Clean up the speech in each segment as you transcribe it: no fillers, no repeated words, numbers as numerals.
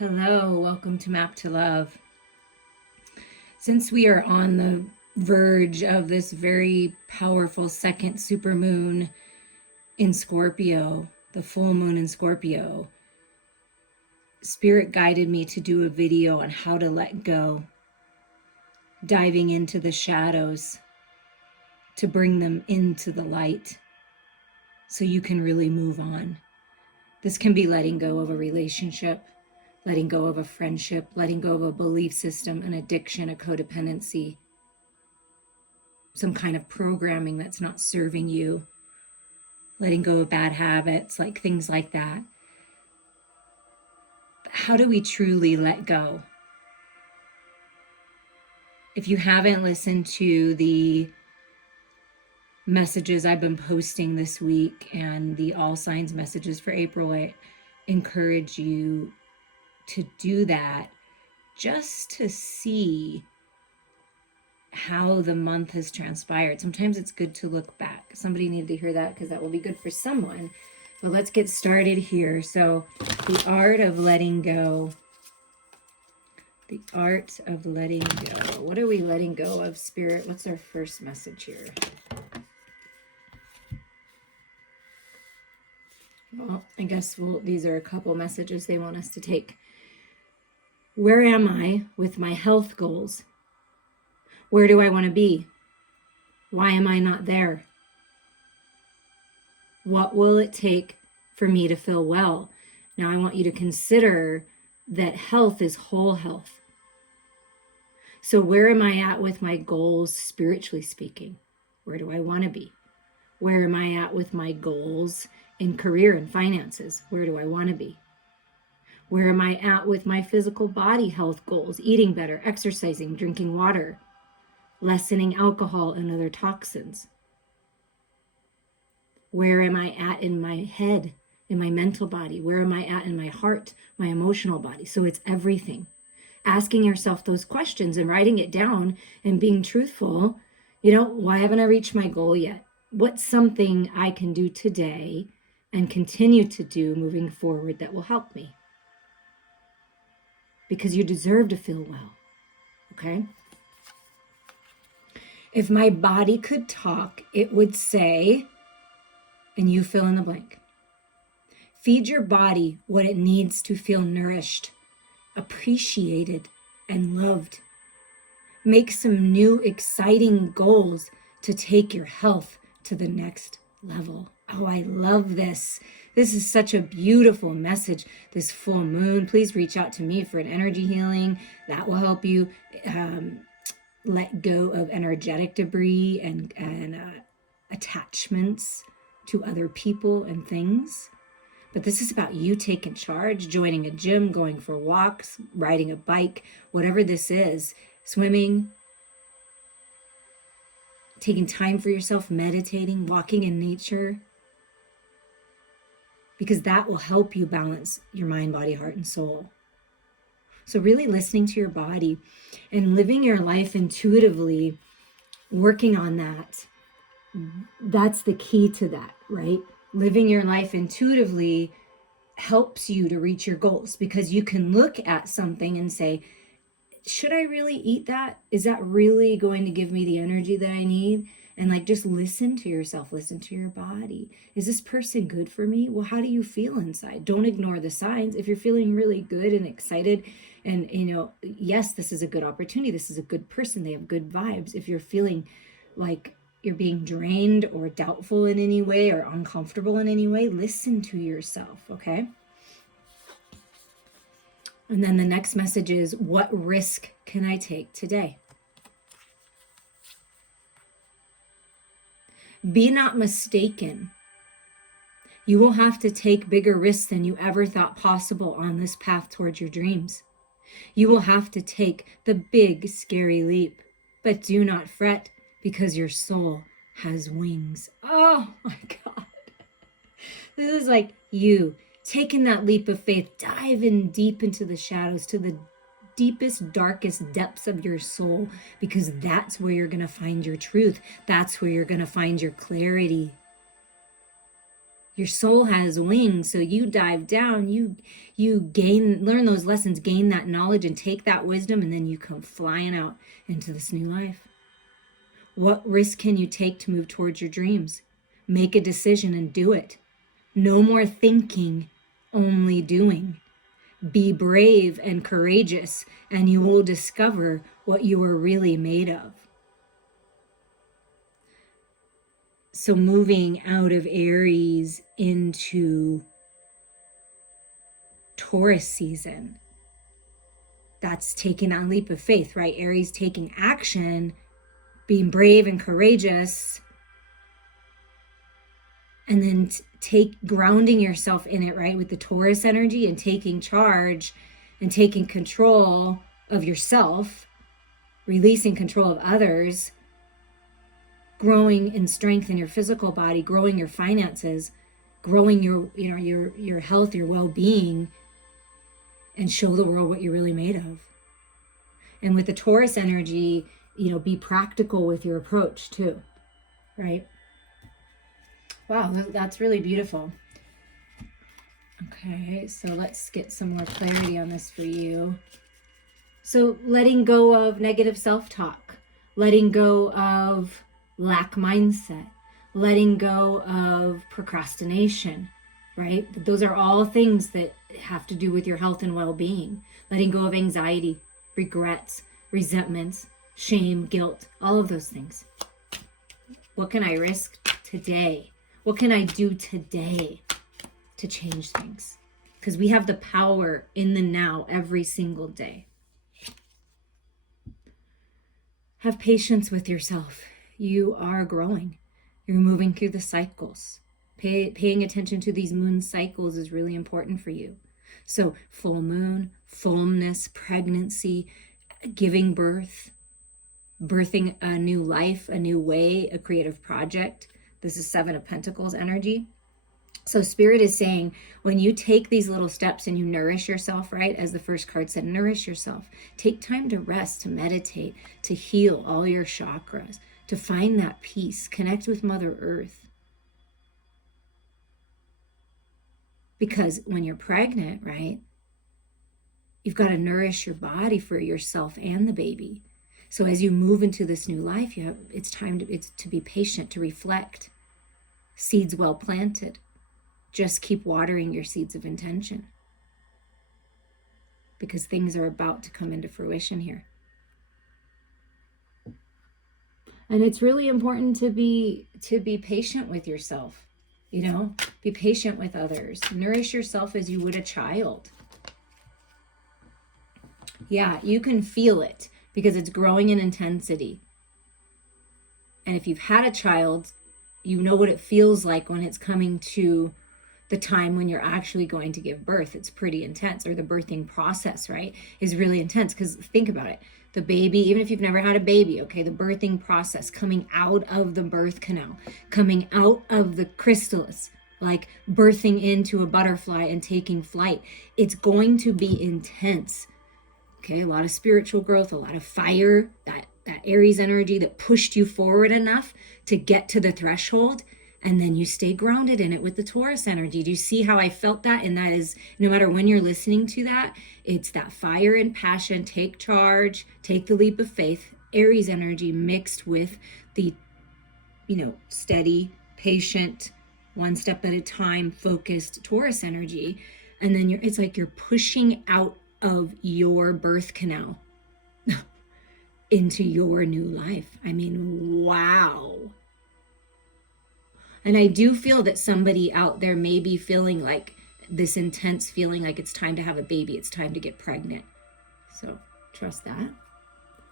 Hello, welcome to Map to Love. Since we are on the verge of this very powerful second supermoon in Scorpio, the full moon in Scorpio, Spirit guided me to do a video on how to let go, diving into the shadows to bring them into the light so you can really move on. This can be letting go of a relationship, letting go of a friendship, letting go of a belief system, an addiction, a codependency, some kind of programming that's not serving you, letting go of bad habits, like things like that. But how do we truly let go? If you haven't listened to the messages I've been posting this week and the all signs messages for April, I encourage you to do that just to see how the month has transpired. Sometimes it's good to look back. Somebody needed to hear that because that will be good for someone. But let's get started here. So the art of letting go. The art of letting go. What are we letting go of, Spirit? What's our first message here? Well, I guess these are a couple messages they want us to take. Where am I with my health goals? Where do I want to be? Why am I not there? What will it take for me to feel well? Now, I want you to consider that health is whole health. So where am I at with my goals, spiritually speaking? Where do I want to be? Where am I at with my goals in career and finances? Where do I want to be? Where am I at with my physical body health goals? Eating better, exercising, drinking water, lessening alcohol and other toxins. Where am I at in my head, in my mental body? Where am I at in my heart, my emotional body? So it's everything. Asking yourself those questions and writing it down and being truthful. Why haven't I reached my goal yet? What's something I can do today and continue to do moving forward that will help me? Because you deserve to feel well, okay? If my body could talk, it would say, and you fill in the blank. Feed your body what it needs to feel nourished, appreciated, and loved. Make some new, exciting goals to take your health to the next level. Oh, I love this. This is such a beautiful message. This full moon, please reach out to me for an energy healing. That will help you let go of energetic debris and attachments to other people and things. But this is about you taking charge, joining a gym, going for walks, riding a bike, whatever this is, swimming, taking time for yourself, meditating, walking in nature, because that will help you balance your mind, body, heart, and soul. So really listening to your body and living your life intuitively, working on that, that's the key to that, right? Living your life intuitively helps you to reach your goals because you can look at something and say, should I really eat that? Is that really going to give me the energy that I need? And just listen to yourself, listen to your body. Is this person good for me? Well, how do you feel inside? Don't ignore the signs. If you're feeling really good and excited and, yes, this is a good opportunity. This is a good person. They have good vibes. If you're feeling like you're being drained or doubtful in any way or uncomfortable in any way, listen to yourself, okay? And then the next message is, what risk can I take today? Be not mistaken. You will have to take bigger risks than you ever thought possible on this path towards your dreams. You will have to take the big, scary leap, but do not fret because your soul has wings. Oh my God. This is like you taking that leap of faith, diving deep into the shadows, to the deepest, darkest depths of your soul, because that's where you're going to find your truth. That's where you're going to find your clarity. Your soul has wings, so you dive down, you learn those lessons, gain that knowledge, and take that wisdom, and then you come flying out into this new life. What risk can you take to move towards your dreams? Make a decision and do it. No more thinking, only doing. Be brave and courageous, and you will discover what you are really made of. So moving out of Aries into Taurus season, that's taking that leap of faith, right? Aries taking action, being brave and courageous, and then grounding yourself in it, right? With the Taurus energy and taking charge and taking control of yourself, releasing control of others, growing in strength in your physical body, growing your finances, growing your health, your well-being, and show the world what you're really made of. And with the Taurus energy, be practical with your approach too, right? Wow, that's really beautiful. Okay, so let's get some more clarity on this for you. So letting go of negative self-talk, letting go of lack mindset, letting go of procrastination, right? Those are all things that have to do with your health and well-being. Letting go of anxiety, regrets, resentments, shame, guilt, all of those things. What can I risk today? What can I do today to change things? Because we have the power in the now every single day. Have patience with yourself. You are growing. You're moving through the cycles. Paying attention to these moon cycles is really important for you. So full moon, fullness, pregnancy, giving birth, birthing a new life, a new way, a creative project. This is 7 of Pentacles energy. So Spirit is saying, when you take these little steps and you nourish yourself, right? As the first card said, nourish yourself. Take time to rest, to meditate, to heal all your chakras, to find that peace, connect with Mother Earth. Because when you're pregnant, right, you've got to nourish your body for yourself and the baby. So as you move into this new life, it's time to be patient, to reflect. Seeds well planted. Just keep watering your seeds of intention, because things are about to come into fruition here. And it's really important to be patient with yourself, be patient with others. Nourish yourself as you would a child. Yeah, you can feel it because it's growing in intensity. And if you've had a child, you know what it feels like when it's coming to the time when you're actually going to give birth. It's pretty intense, or the birthing process, right, is really intense. Because think about it, the baby, even if you've never had a baby, okay, the birthing process, coming out of the birth canal, coming out of the chrysalis, like birthing into a butterfly and taking flight, it's going to be intense. Okay, a lot of spiritual growth, a lot of fire, that Aries energy that pushed you forward enough to get to the threshold. And then you stay grounded in it with the Taurus energy. Do you see how I felt that? And that is, no matter when you're listening to that, it's that fire and passion, take charge, take the leap of faith, Aries energy mixed with the, steady, patient, one step at a time, focused Taurus energy. And then it's like you're pushing out of your birth canal into your new life. I mean, wow. And I do feel that somebody out there may be feeling like this intense feeling like it's time to have a baby. It's time to get pregnant. So trust that.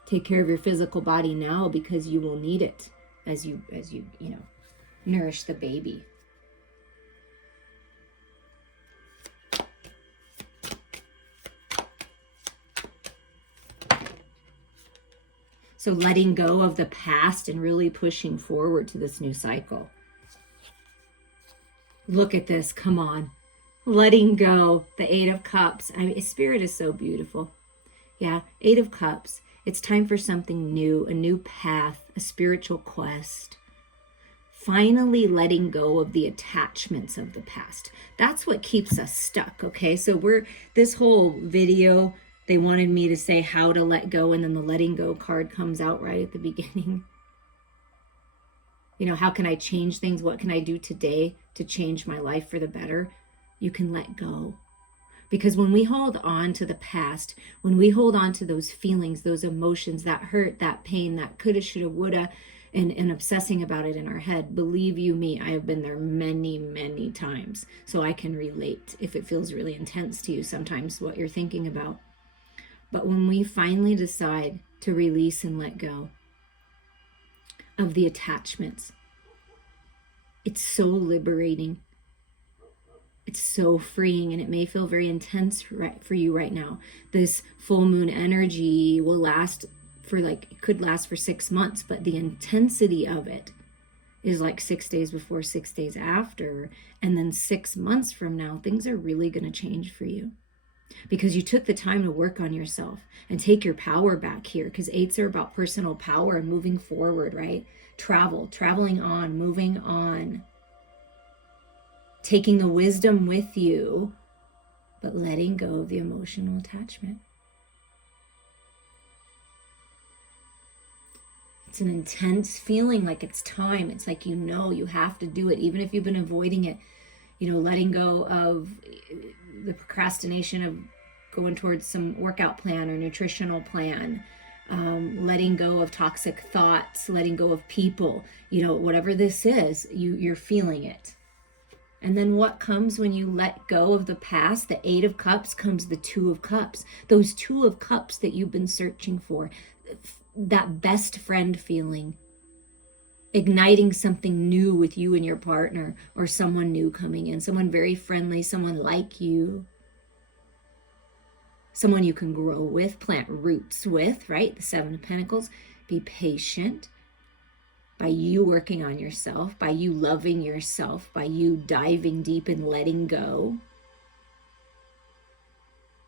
Take care of your physical body now, because you will need it as you nourish the baby. So letting go of the past and really pushing forward to this new cycle. Look at this, come on. Letting go, the 8 of Cups. I mean, Spirit is so beautiful. Yeah, 8 of Cups. It's time for something new, a new path, a spiritual quest. finally letting go of the attachments of the past. That's what keeps us stuck, okay? So this whole video, they wanted me to say how to let go, and then the letting go card comes out right at the beginning. You know, how can I change things? What can I do today to change my life for the better? You can let go. Because when we hold on to the past, when we hold on to those feelings, those emotions, that hurt, that pain, that coulda, shoulda, woulda, and obsessing about it in our head, believe you me, I have been there many, many times. So I can relate if it feels really intense to you sometimes what you're thinking about. But when we finally decide to release and let go of the attachments, it's so liberating. It's so freeing, and it may feel very intense for you right now. This full moon energy will last for it could last for 6 months, but the intensity of it is like 6 days before, 6 days after. And then 6 months from now, things are really going to change for you because you took the time to work on yourself and take your power back here, because 8s are about personal power and moving forward, right? Traveling on, moving on. Taking the wisdom with you, but letting go of the emotional attachment. It's an intense feeling, like it's time. It's like, you have to do it, even if you've been avoiding it. Letting go of the procrastination of going towards some workout plan or nutritional plan. Letting go of toxic thoughts, letting go of people, whatever this is, you're feeling it. And then what comes when you let go of the past? The 8 of Cups comes the 2 of Cups. Those 2 of Cups that you've been searching for. That best friend feeling. Igniting something new with you and your partner, or someone new coming in. Someone very friendly, someone like you. Someone you can grow with, plant roots with, right? The 7 of Pentacles. Be patient. By you working on yourself, by you loving yourself, by you diving deep and letting go,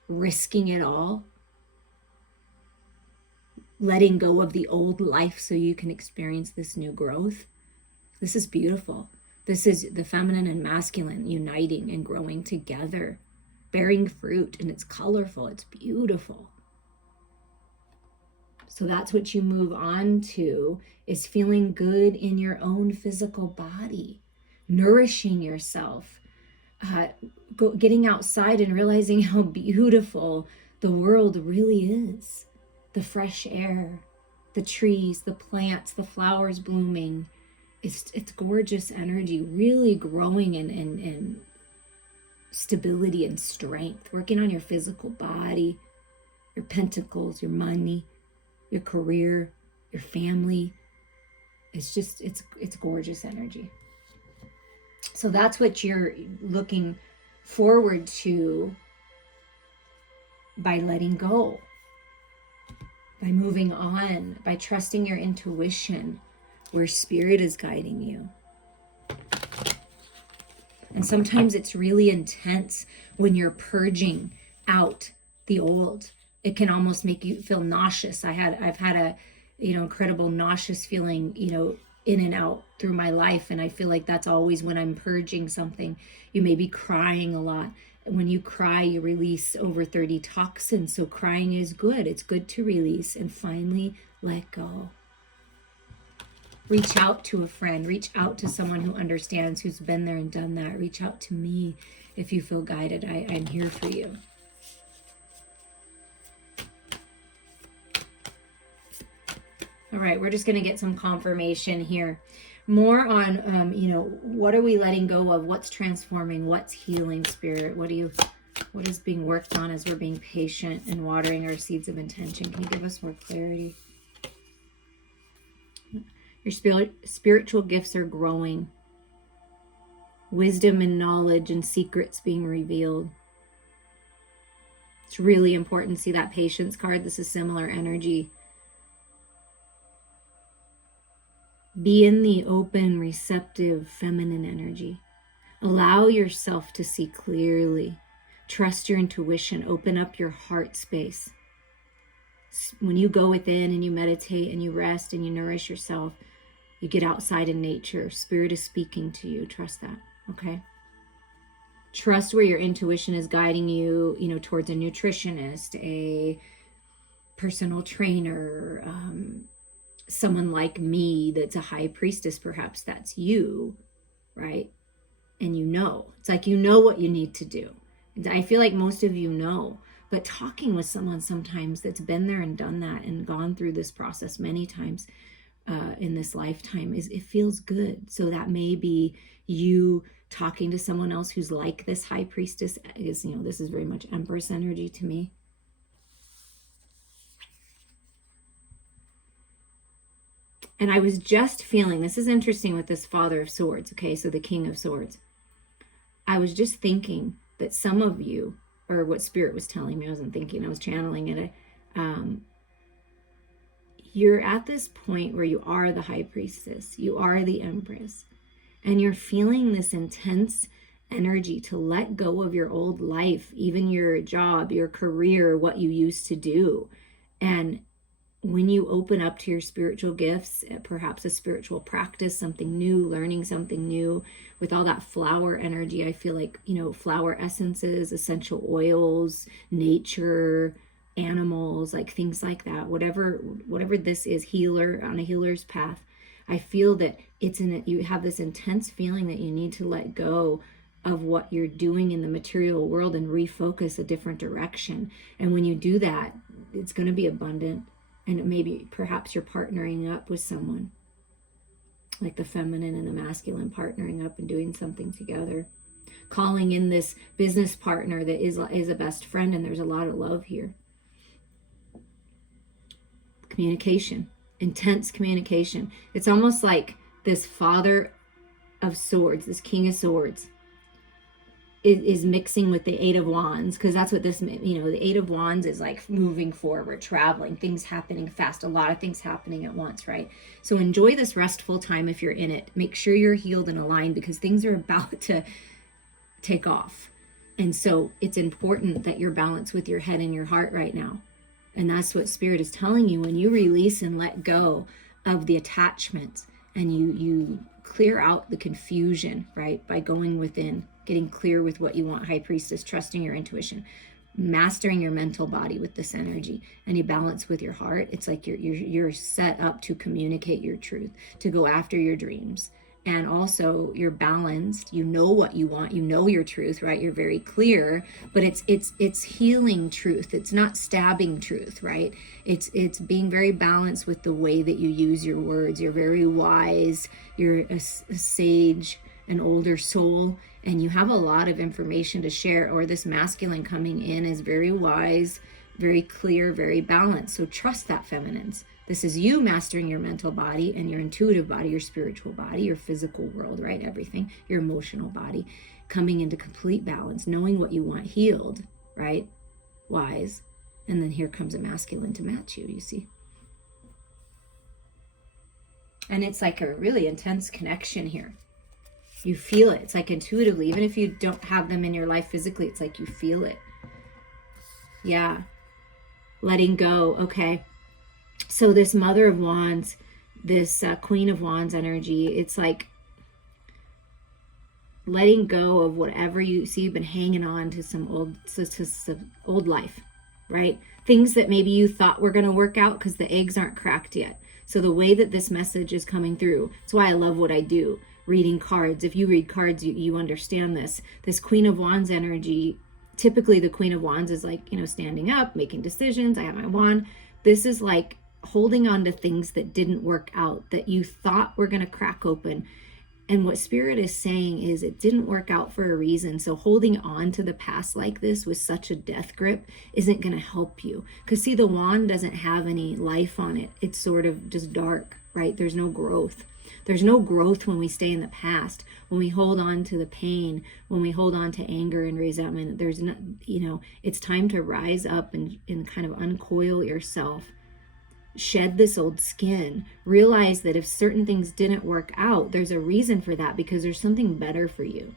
risking it all, letting go of the old life so you can experience this new growth. This is beautiful. This is the feminine and masculine uniting and growing together, bearing fruit, and it's colorful, it's beautiful. So that's what you move on to, is feeling good in your own physical body, nourishing yourself, getting outside and realizing how beautiful the world really is. The fresh air, the trees, the plants, the flowers blooming. It's gorgeous energy, really growing in stability and strength, working on your physical body, your pentacles, your money, your career, your family. It's gorgeous energy. So that's what you're looking forward to by letting go, by moving on, by trusting your intuition, where spirit is guiding you. And sometimes it's really intense when you're purging out the old. It can almost make you feel nauseous. I've had a, incredible nauseous feeling, in and out through my life. And I feel like that's always when I'm purging something. You may be crying a lot. When you cry, you release over 30 toxins. So crying is good. It's good to release and finally let go. Reach out to a friend. Reach out to someone who understands, who's been there and done that. Reach out to me if you feel guided. I'm here for you. All right, we're just going to get some confirmation here. More on, what are we letting go of? What's transforming? What's healing, Spirit? What is being worked on as we're being patient and watering our seeds of intention? Can you give us more clarity? Your spiritual gifts are growing. Wisdom and knowledge and secrets being revealed. It's really important to see that patience card. This is similar energy. Be in the open, receptive, feminine energy. Allow yourself to see clearly. Trust your intuition. Open up your heart space. When you go within and you meditate and you rest and you nourish yourself, You get outside in nature. Spirit is speaking to you. Trust that, okay? Trust where your intuition is guiding you, towards a nutritionist, a personal trainer, someone like me that's a high priestess, perhaps that's you, right? And it's like what you need to do. And I feel like most of you know, but talking with someone sometimes that's been there and done that and gone through this process many times in this lifetime, it feels good. So that may be you talking to someone else who's like this high priestess. This is very much Empress energy to me. And I was just feeling, this is interesting with this Father of Swords, okay, so the King of Swords. I was just thinking that some of you, or what Spirit was telling me, I wasn't thinking, I was channeling it. You're at this point where you are the High Priestess, you are the Empress, and you're feeling this intense energy to let go of your old life, even your job, your career, what you used to do. And when you open up to your spiritual gifts, perhaps a spiritual practice, something new, learning something new, with all that flower energy, I feel like, flower essences, essential oils, nature, animals, like things like that, whatever this is, healer, on a healer's path, I feel that you have this intense feeling that you need to let go of what you're doing in the material world and refocus a different direction. And when you do that, it's going to be abundant. And maybe perhaps you're partnering up with someone, like the feminine and the masculine partnering up and doing something together. Calling in this business partner that is a best friend, and there's a lot of love here. Communication, intense communication. It's almost like this Father of Swords, this King of Swords, is mixing with the Eight of Wands, because that's what this, the Eight of Wands is like moving forward, traveling, things happening fast, a lot of things happening at once, right? So enjoy this restful time if you're in it. Make sure you're healed and aligned, because things are about to take off. And so it's important that you're balanced with your head and your heart right now. And that's what Spirit is telling you. When you release and let go of the attachments, and you clear out the confusion, right, by going within, getting clear with what you want, High Priestess, trusting your intuition, mastering your mental body with this energy, and you balance with your heart. It's like you're set up to communicate your truth, to go after your dreams. And also you're balanced, you know what you want, you know your truth, right? You're very clear, but it's healing truth. It's not stabbing truth, right? It's being very balanced with the way that you use your words. You're very wise, you're a sage, an older soul, and you have a lot of information to share. Or this masculine coming in is very wise, very clear, very balanced. So trust that, feminines. This is you mastering your mental body and your intuitive body, your spiritual body, your physical world, right? Everything, your emotional body, coming into complete balance, knowing what you want, healed, right? Wise. And then here comes a masculine to match you, you see? And it's like a really intense connection here. You feel it. It's like intuitively, even if you don't have them in your life physically, it's like you feel it. Yeah. Letting go. Okay. So this Mother of Wands, this Queen of Wands energy, it's like letting go of whatever you see. You've been hanging on to some old life, right? Things that maybe you thought were going to work out because the eggs aren't cracked yet. So the way that this message is coming through, that's why I love what I do, reading cards. If you read cards, you understand this. This Queen of Wands energy, typically the Queen of Wands is like, standing up, making decisions. I have my wand. This is like holding on to things that didn't work out, that you thought were going to crack open. And what Spirit is saying is it didn't work out for a reason. So holding on to the past like this with such a death grip isn't going to help you. Because see, the wand doesn't have any life on it. It's sort of just dark, right? There's no growth. There's no growth when we stay in the past, when we hold on to the pain, when we hold on to anger and resentment. There's not, it's time to rise up and kind of uncoil yourself. Shed this old skin. Realize that if certain things didn't work out, there's a reason for that, because there's something better for you.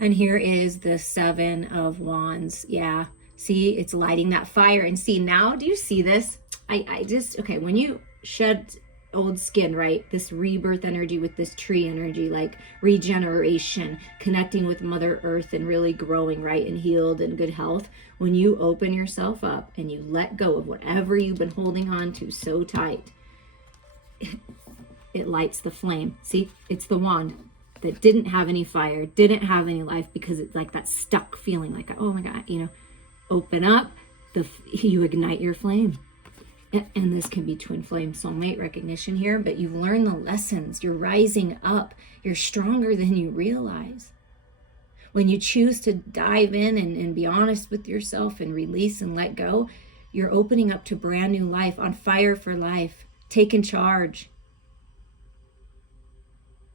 And here is the Seven of Wands. Yeah. See, it's lighting that fire. And see, now, do you see this? I just, okay, when you shed old skin, right? This rebirth energy with this tree energy, like regeneration, connecting with Mother Earth and really growing, right? And healed and good health. When you open yourself up and you let go of whatever you've been holding on to so tight, it lights the flame. See, it's the wand that didn't have any fire, didn't have any life, because it's like that stuck feeling, like, oh my God, you know, open up, you ignite your flame. And this can be twin flame soulmate recognition here, but you've learned the lessons. You're rising up. You're stronger than you realize. When you choose to dive in and be honest with yourself and release and let go, you're opening up to brand new life, on fire for life, taking charge.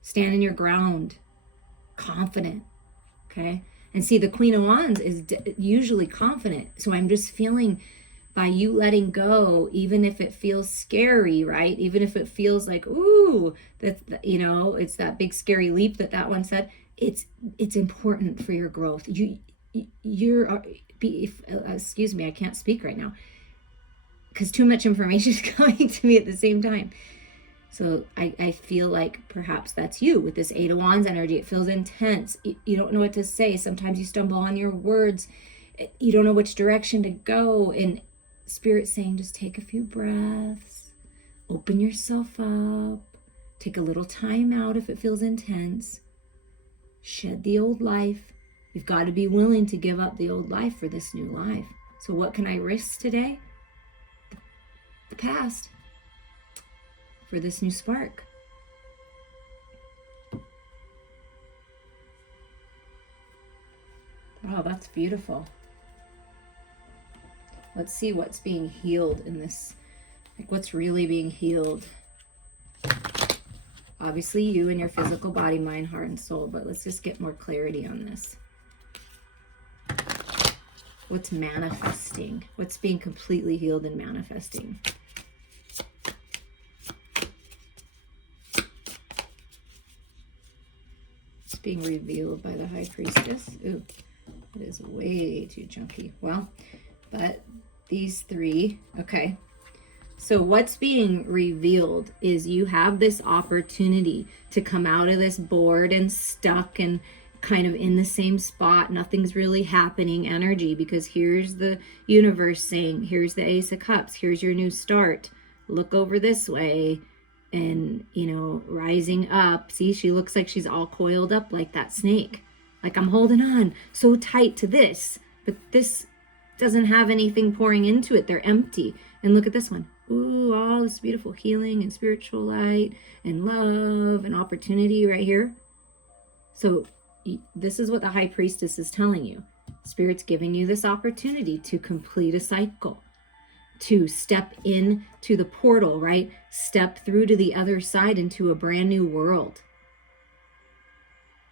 Standing your ground, confident, okay? And see, the Queen of Wands is usually confident. So I'm just feeling, by you letting go, even if it feels scary, right? Even if it feels like, ooh, that, you know, it's that big scary leap that one said. It's important for your growth. Excuse me, I can't speak right now because too much information is coming to me at the same time. So I feel like perhaps that's you with this Eight of Wands energy. It feels intense. You don't know what to say. Sometimes you stumble on your words. You don't know which direction to go. And Spirit's saying, just take a few breaths. Open yourself up. Take a little time out if it feels intense. Shed the old life. You've got to be willing to give up the old life for this new life. So what can I risk today? The past. For this new spark. Wow, that's beautiful. Let's see what's being healed in this, like what's really being healed. Obviously you and your physical body, mind, heart, and soul, but let's just get more clarity on this. What's manifesting? What's being completely healed and manifesting? Being revealed by the High Priestess. Ooh, it is way too chunky. Well, but these three, okay. So what's being revealed is you have this opportunity to come out of this bored and stuck and kind of in the same spot, nothing's really happening energy, because here's the universe saying, here's the Ace of Cups, here's your new start. Look over this way. And, you know, rising up. See, she looks like she's all coiled up like that snake. Like, I'm holding on so tight to this, but this doesn't have anything pouring into it. They're empty. And look at this one. Ooh, all this beautiful healing and spiritual light and love and opportunity right here. So this is what the High Priestess is telling you. Spirit's giving you this opportunity to complete a cycle. To step in to the portal, right? Step through to the other side into a brand new world.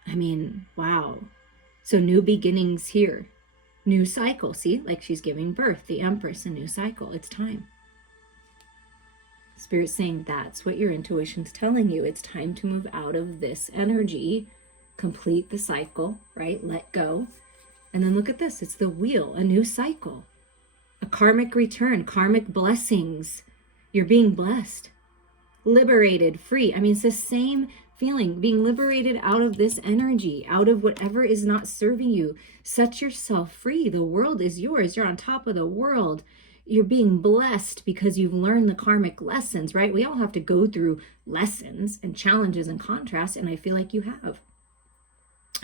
I mean, wow. So new beginnings here. New cycle. See, like she's giving birth, the Empress, a new cycle. It's time. Spirit's saying that's what your intuition's telling you. It's time to move out of this energy, complete the cycle, right? Let go. And then look at this. It's the wheel, a new cycle. A karmic return, karmic blessings. You're being blessed, liberated, free. I mean, it's the same feeling, being liberated out of this energy, out of whatever is not serving you. Set yourself free. The world is yours. You're on top of the world. You're being blessed because you've learned the karmic lessons, right? We all have to go through lessons and challenges and contrasts, and I feel like you have.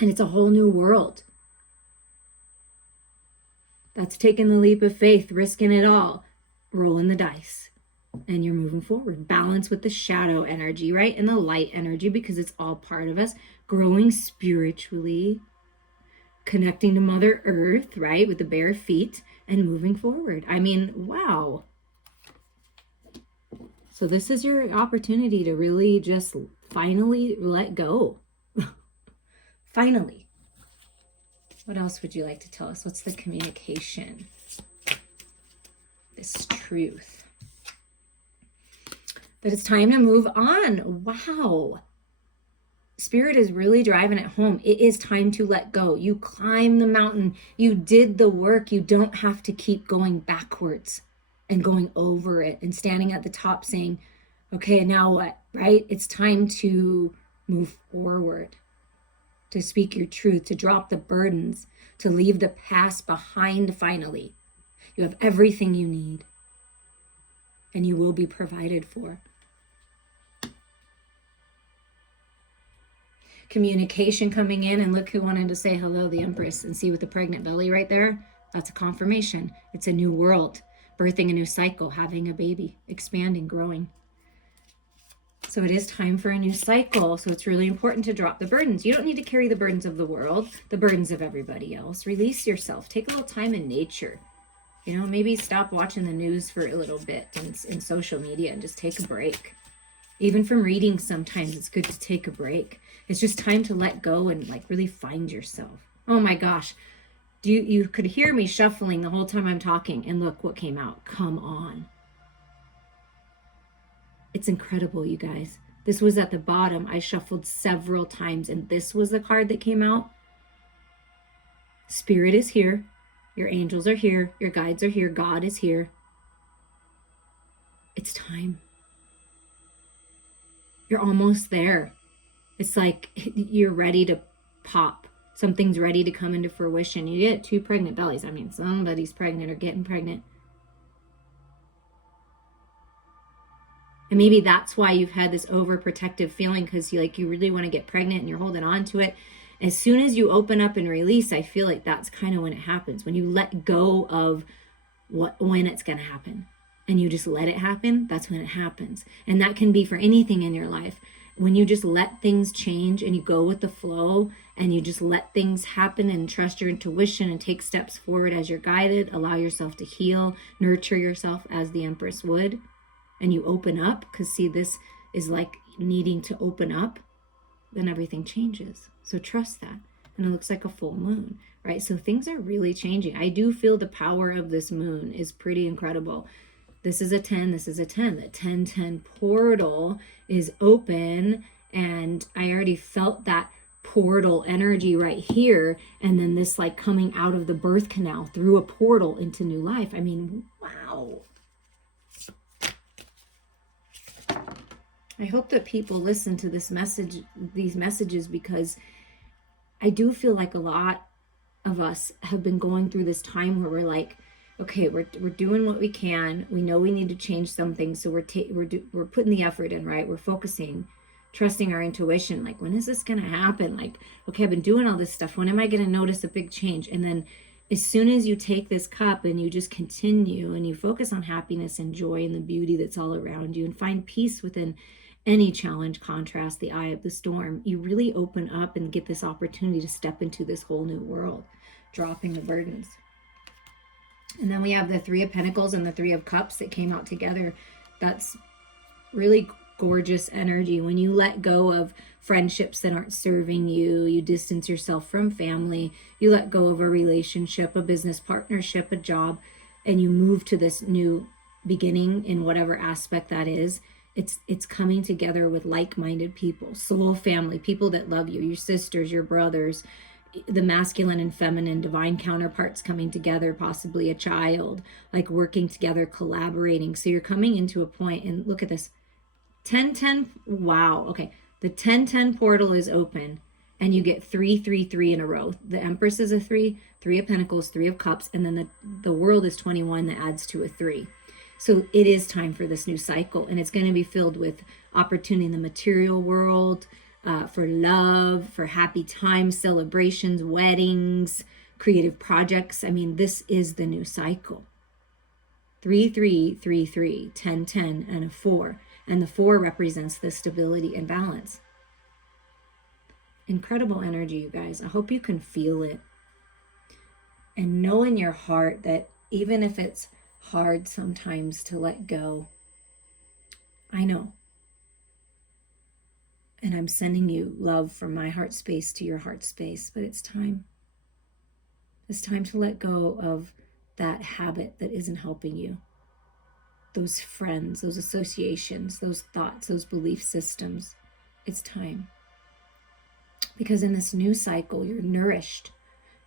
And it's a whole new world. That's taking the leap of faith, risking it all, rolling the dice, and you're moving forward. Balance with the shadow energy, right? And the light energy, because it's all part of us. Growing spiritually, connecting to Mother Earth, right? With the bare feet and moving forward. I mean, wow. So this is your opportunity to really just finally let go. Finally. What else would you like to tell us? What's the communication? This truth. That it's time to move on. Wow. Spirit is really driving it home. It is time to let go. You climb the mountain. You did the work. You don't have to keep going backwards and going over it and standing at the top saying, okay, now what, right? It's time to move forward, to speak your truth, to drop the burdens, to leave the past behind finally. You have everything you need, and you will be provided for. Communication coming in, and look who wanted to say hello, the Empress, and see with the pregnant belly right there, that's a confirmation. It's a new world, birthing a new cycle, having a baby, expanding, growing. So it is time for a new cycle. So it's really important to drop the burdens. You don't need to carry the burdens of the world, the burdens of everybody else. Release yourself. Take a little time in nature. You know, maybe stop watching the news for a little bit and social media and just take a break. Even from reading, sometimes it's good to take a break. It's just time to let go and like really find yourself. Oh my gosh. You could hear me shuffling the whole time I'm talking, and look what came out. Come on. It's incredible, you guys. This was at the bottom. I shuffled several times, and this was the card that came out. Spirit is here. Your angels are here. Your guides are here. God is here. It's time. You're almost there. It's like you're ready to pop. Something's ready to come into fruition. You get 2 pregnant bellies. I mean, somebody's pregnant or getting pregnant. And maybe that's why you've had this overprotective feeling, because you really want to get pregnant and you're holding on to it. As soon as you open up and release, I feel like that's kind of when it happens. When you let go of when it's going to happen and you just let it happen, that's when it happens. And that can be for anything in your life. When you just let things change and you go with the flow and you just let things happen and trust your intuition and take steps forward as you're guided, allow yourself to heal, nurture yourself as the Empress would, and you open up, because see, this is like needing to open up, then everything changes. So trust that. And it looks like a full moon, right? So things are really changing. I do feel the power of this moon is pretty incredible. This is a 10, this is a 10. The 10-10 portal is open, and I already felt that portal energy right here. And then this like coming out of the birth canal through a portal into new life. I mean, wow. I hope that people listen to this message, these messages, because I do feel like a lot of us have been going through this time where we're like, okay, we're doing what we can. We know we need to change something, so we're putting the effort in, right? We're focusing, trusting our intuition. Like, when is this going to happen? Like, okay, I've been doing all this stuff. When am I going to notice a big change? And then as soon as you take this cup and you just continue and you focus on happiness and joy and the beauty that's all around you and find peace within any challenge, contrast, the eye of the storm, you really open up and get this opportunity to step into this whole new world, dropping the burdens. And then we have the 3 of Pentacles and the 3 of Cups that came out together. That's really gorgeous energy. When you let go of friendships that aren't serving you, you distance yourself from family, you let go of a relationship, a business partnership, a job, and you move to this new beginning in whatever aspect that is. It's coming together with like-minded people, soul family, people that love you, your sisters, your brothers, the masculine and feminine divine counterparts coming together, possibly a child, like working together, collaborating. So you're coming into a point, and look at this 10-10. Wow. Okay. The 10-10 portal is open, and you get 3-3-3 in a row. The Empress is a 3, 3 of Pentacles, 3 of Cups, and then the world is 21 that adds to a 3. So it is time for this new cycle, and it's going to be filled with opportunity in the material world, for love, for happy times, celebrations, weddings, creative projects. I mean, this is the new cycle. 3-3-3-3, 10-10, and a 4. And the 4 represents the stability and balance. Incredible energy, you guys. I hope you can feel it. And know in your heart that even if it's hard sometimes to let go, I know. And I'm sending you love from my heart space to your heart space, but it's time. It's time to let go of that habit that isn't helping you. Those friends, those associations, those thoughts, those belief systems. It's time. Because in this new cycle, you're nourished.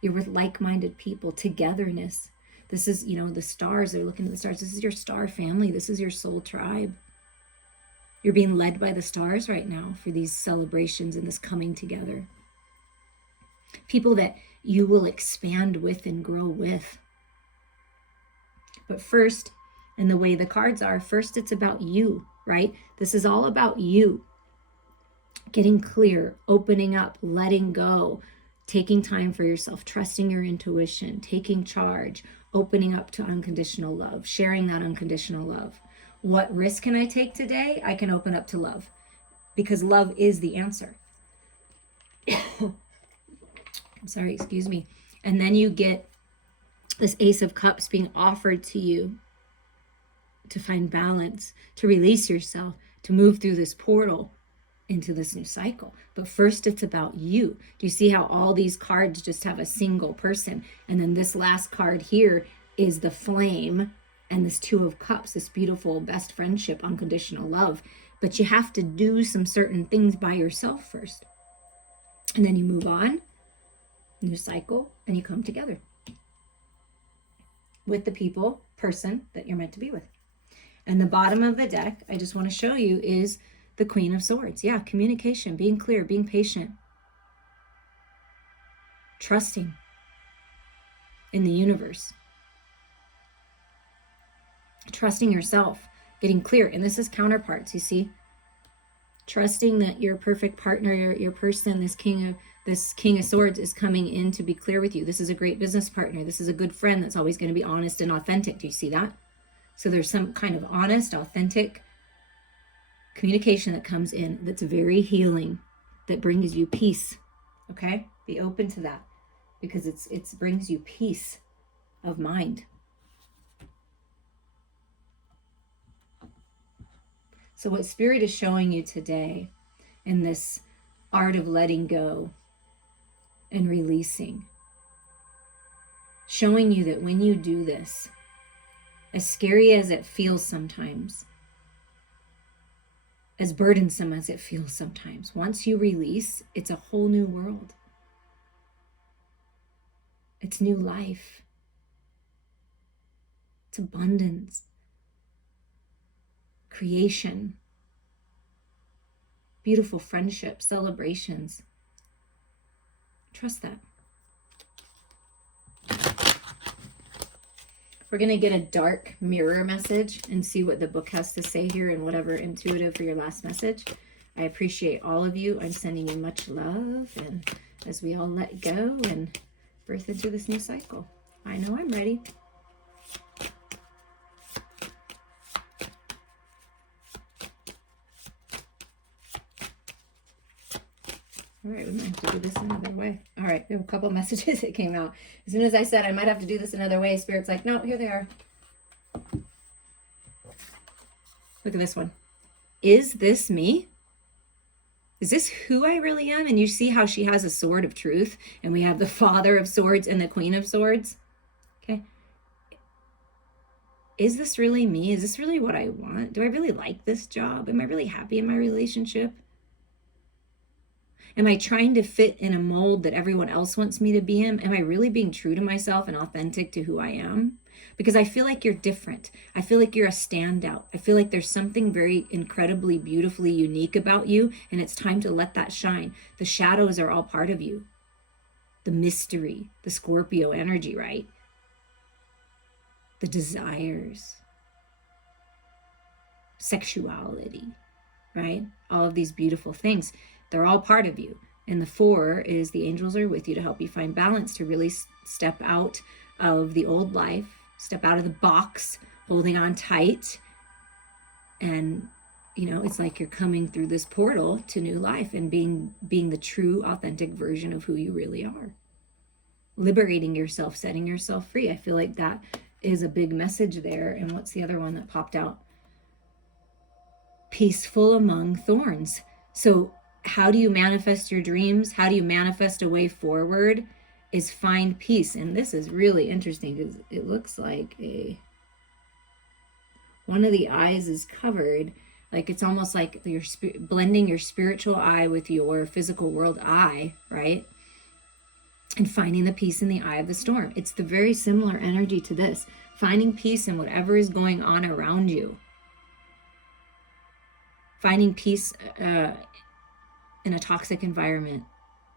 You're with like-minded people, togetherness. This is, the stars, they're looking at the stars. This is your star family. This is your soul tribe. You're being led by the stars right now for these celebrations and this coming together. People that you will expand with and grow with. But first, and the way the cards are, first it's about you, right? This is all about you. Getting clear, opening up, letting go, taking time for yourself, trusting your intuition, taking charge, opening up to unconditional love, sharing that unconditional love. What risk can I take today? I can open up to love, because love is the answer. I'm sorry, excuse me. And then you get this Ace of Cups being offered to you to find balance, to release yourself, to move through this portal into this new cycle. But first, it's about you. Do you see how all these cards just have a single person? And then this last card here is the flame and this Two of Cups, this beautiful best friendship, unconditional love. But you have to do some certain things by yourself first. And then you move on, new cycle, and you come together with the person that you're meant to be with. And the bottom of the deck, I just want to show you, is the Queen of Swords. Yeah, communication, being clear, being patient, trusting in the universe, trusting yourself, getting clear. And this is counterparts, you see, trusting that your perfect partner, your person, this King of Swords is coming in to be clear with you. This is a great business partner. This is a good friend that's always going to be honest and authentic. Do you see that? So there's some kind of honest, authentic communication that comes in that's very healing, that brings you peace. Okay? Be open to that, because it brings you peace of mind. So what Spirit is showing you today in this art of letting go and releasing, showing you that when you do this, as scary as it feels sometimes, as burdensome as it feels sometimes, once you release, it's a whole new world. It's new life. It's abundance, creation, beautiful friendships, celebrations. Trust that. We're going to get a dark mirror message and see what the book has to say here, and whatever intuitive for your last message. I appreciate all of you. I'm sending you much love, and as we all let go and birth into this new cycle. I know I'm ready. All right, we might have to do this another way. All right, there were a couple of messages that came out. As soon as I said I might have to do this another way, Spirit's like, no, here they are. Look at this one. Is this me? Is this who I really am? And you see how she has a sword of truth, and we have the Father of Swords and the Queen of Swords. Okay. Is this really me? Is this really what I want? Do I really like this job? Am I really happy in my relationship? Am I trying to fit in a mold that everyone else wants me to be in? Am I really being true to myself and authentic to who I am? Because I feel like you're different. I feel like you're a standout. I feel like there's something very incredibly, beautifully unique about you, and it's time to let that shine. The shadows are all part of you. The mystery, the Scorpio energy, right? The desires, sexuality, right? All of these beautiful things. They're all part of you. And the 4 is the angels are with you to help you find balance, to really step out of the old life, step out of the box, holding on tight. And, it's like you're coming through this portal to new life and being the true, authentic version of who you really are. Liberating yourself, setting yourself free. I feel like that is a big message there. And what's the other one that popped out? Peaceful among thorns. So how do you manifest your dreams? How do you manifest a way forward? Is find peace. And this is really interesting because it looks like one of the eyes is covered, Like it's almost like you're blending your spiritual eye with your physical world eye, right? And finding the peace in the eye of the storm. It's the very similar energy to this. Finding peace in whatever is going on around you. Finding peace in a toxic environment.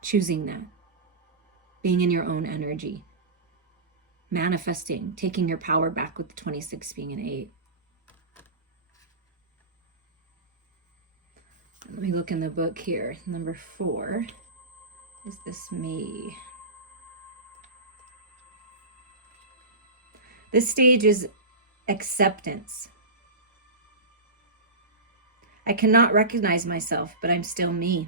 Choosing that. Being in your own energy. Manifesting. Taking your power back with the 26 being an 8. Let me look in the book here. Number 4. Is this me? This stage is acceptance. I cannot recognize myself, but I'm still me.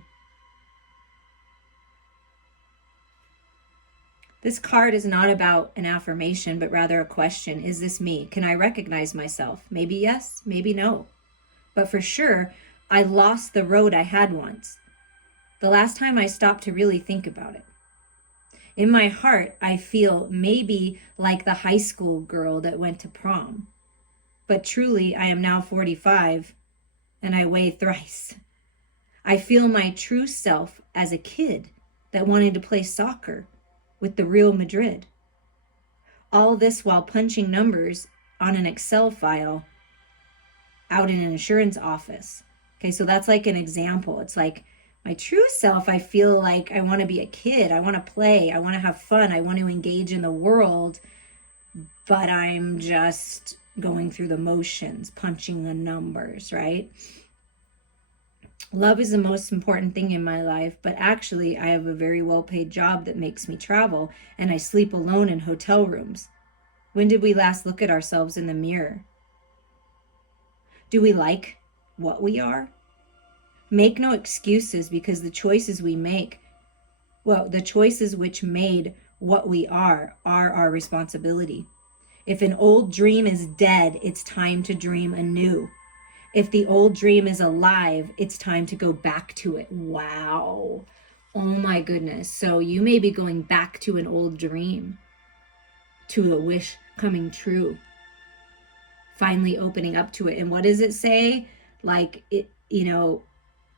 This card is not about an affirmation, but rather a question. Is this me? Can I recognize myself? Maybe yes, maybe no. But for sure, I lost the road I had once. The last time I stopped to really think about it. In my heart, I feel maybe like the high school girl that went to prom. But truly, I am now 45 and I weigh thrice. I feel my true self as a kid that wanted to play soccer with the Real Madrid. All this while punching numbers on an Excel file out in an insurance office. Okay, so that's like an example. It's like my true self, I feel like I want to be a kid. I want to play. I want to have fun. I want to engage in the world. But I'm just going through the motions, punching the numbers, right? Love is the most important thing in my life, but actually I have a very well-paid job that makes me travel, and I sleep alone in hotel rooms. When did we last look at ourselves in the mirror? Do we like what we are? Make no excuses, because the choices we make, the choices which made what we are our responsibility. If an old dream is dead, it's time to dream anew. If the old dream is alive, it's time to go back to it. Wow. Oh my goodness. So you may be going back to an old dream, to a wish coming true, finally opening up to it. And what does it say? Like it,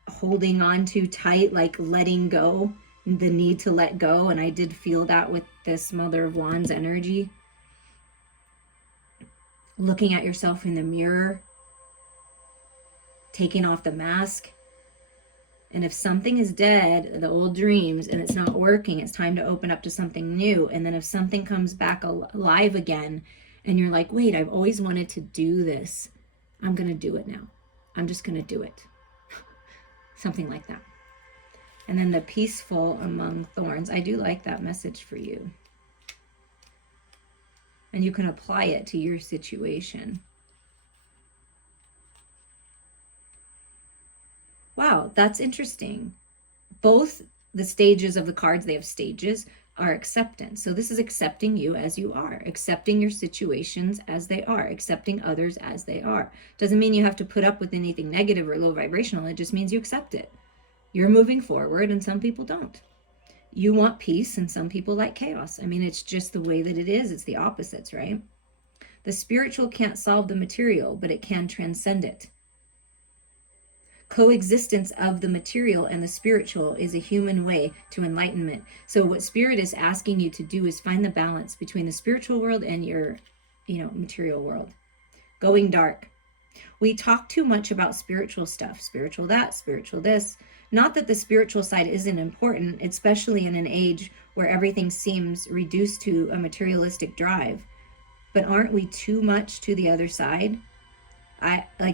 holding on too tight, like letting go, the need to let go. And I did feel that with this Mother of Wands energy. Looking at yourself in the mirror, taking off the mask. And if something is dead, the old dreams, and it's not working, it's time to open up to something new. And then if something comes back alive again, and you're like, wait, I've always wanted to do this. I'm going to do it now. I'm just going to do it. Something like that. And then the peaceful among thorns. I do like that message for you. And you can apply it to your situation. Wow, that's interesting. Both the stages of the cards, they have stages, are acceptance. So this is accepting you as you are, accepting your situations as they are, accepting others as they are. Doesn't mean you have to put up with anything negative or low vibrational. It just means you accept it. You're moving forward and some people don't. You want peace and some people like chaos. I mean, it's just the way that it is. It's the opposites, right? The spiritual can't solve the material, but it can transcend it. Coexistence of the material and the spiritual is a human way to enlightenment. So what Spirit is asking you to do is find the balance between the spiritual world and your, material world. Going dark. We talk too much about spiritual stuff, spiritual that, spiritual this. Not that the spiritual side isn't important, especially in an age where everything seems reduced to a materialistic drive. But aren't we too much to the other side?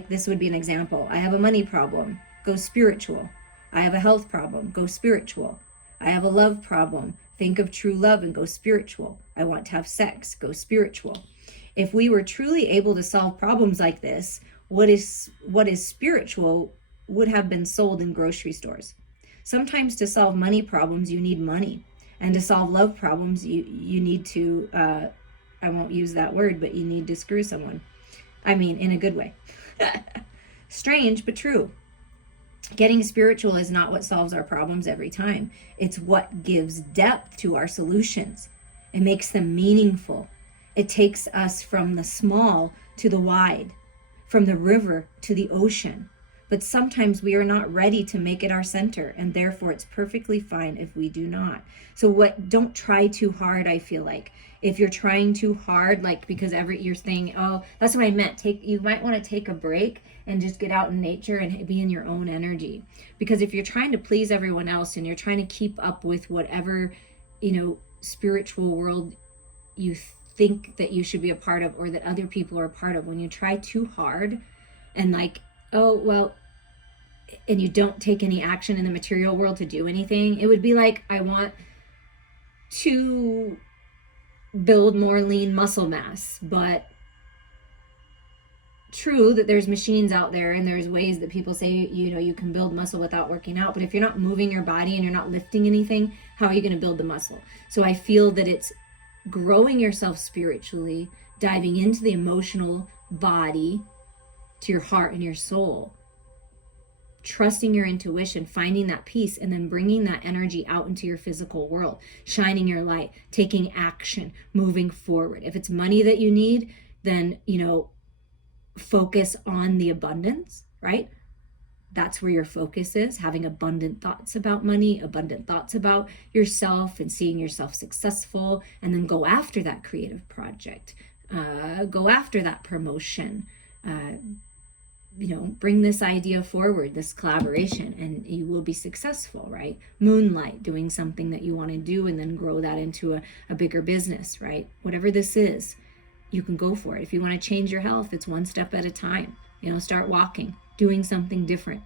This would be an example. I have a money problem, go spiritual. I have a health problem, go spiritual. I have a love problem, think of true love and go spiritual. I want to have sex, go spiritual. If we were truly able to solve problems like this, what is spiritual would have been sold in grocery stores. Sometimes to solve money problems, you need money. And to solve love problems, you need to, I won't use that word, but you need to screw someone. I mean, in a good way. Strange, but true. Getting spiritual is not what solves our problems every time. It's what gives depth to our solutions. It makes them meaningful. It takes us from the small to the wide, from the river to the ocean, But sometimes we are not ready to make it our center, and therefore it's perfectly fine if we do not. So don't try too hard, I feel like. If you're trying too hard, like because you're saying, oh, that's what I meant. You might want to take a break and just get out in nature and be in your own energy. Because if you're trying to please everyone else and you're trying to keep up with whatever, spiritual world you think that you should be a part of, or that other people are a part of, when you try too hard and like, oh, well, and you don't take any action in the material world to do anything, it would be like, I want to build more lean muscle mass, but true that there's machines out there and there's ways that people say, you can build muscle without working out, but if you're not moving your body and you're not lifting anything, how are you going to build the muscle? So I feel that it's growing yourself spiritually, diving into the emotional body, to your heart and your soul, trusting your intuition, finding that peace, and then bringing that energy out into your physical world, shining your light, taking action, moving forward. If it's money that you need, then, focus on the abundance, right? That's where your focus is, having abundant thoughts about money, abundant thoughts about yourself, and seeing yourself successful, and then go after that creative project, go after that promotion, bring this idea forward, this collaboration, and you will be successful, right? Moonlight, doing something that you want to do and then grow that into a bigger business, right? Whatever this is, you can go for it. If you want to change your health, it's one step at a time. Start walking, doing something different,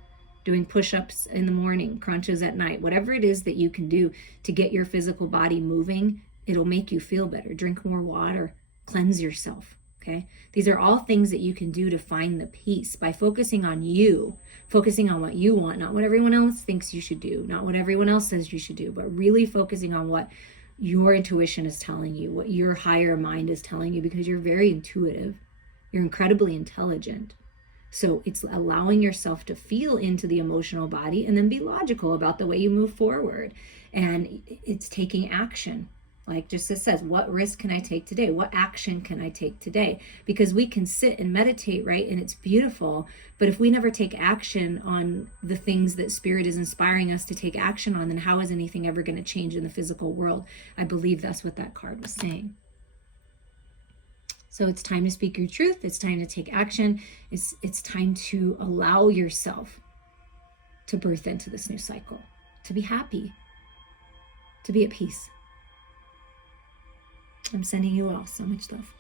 doing push-ups in the morning, crunches at night, whatever it is that you can do to get your physical body moving. It'll make you feel better. Drink more water, cleanse yourself. Okay. These are all things that you can do to find the peace by focusing on you, focusing on what you want, not what everyone else thinks you should do, not what everyone else says you should do, but really focusing on what your intuition is telling you, what your higher mind is telling you, because you're very intuitive. You're incredibly intelligent. So it's allowing yourself to feel into the emotional body and then be logical about the way you move forward. And it's taking action. Like just it says, what risk can I take today? What action can I take today? Because we can sit and meditate, right? And it's beautiful. But if we never take action on the things that Spirit is inspiring us to take action on, then how is anything ever going to change in the physical world? I believe that's what that card was saying. So it's time to speak your truth. It's time to take action. It's time to allow yourself to birth into this new cycle, to be happy, to be at peace. I'm sending you all so much love.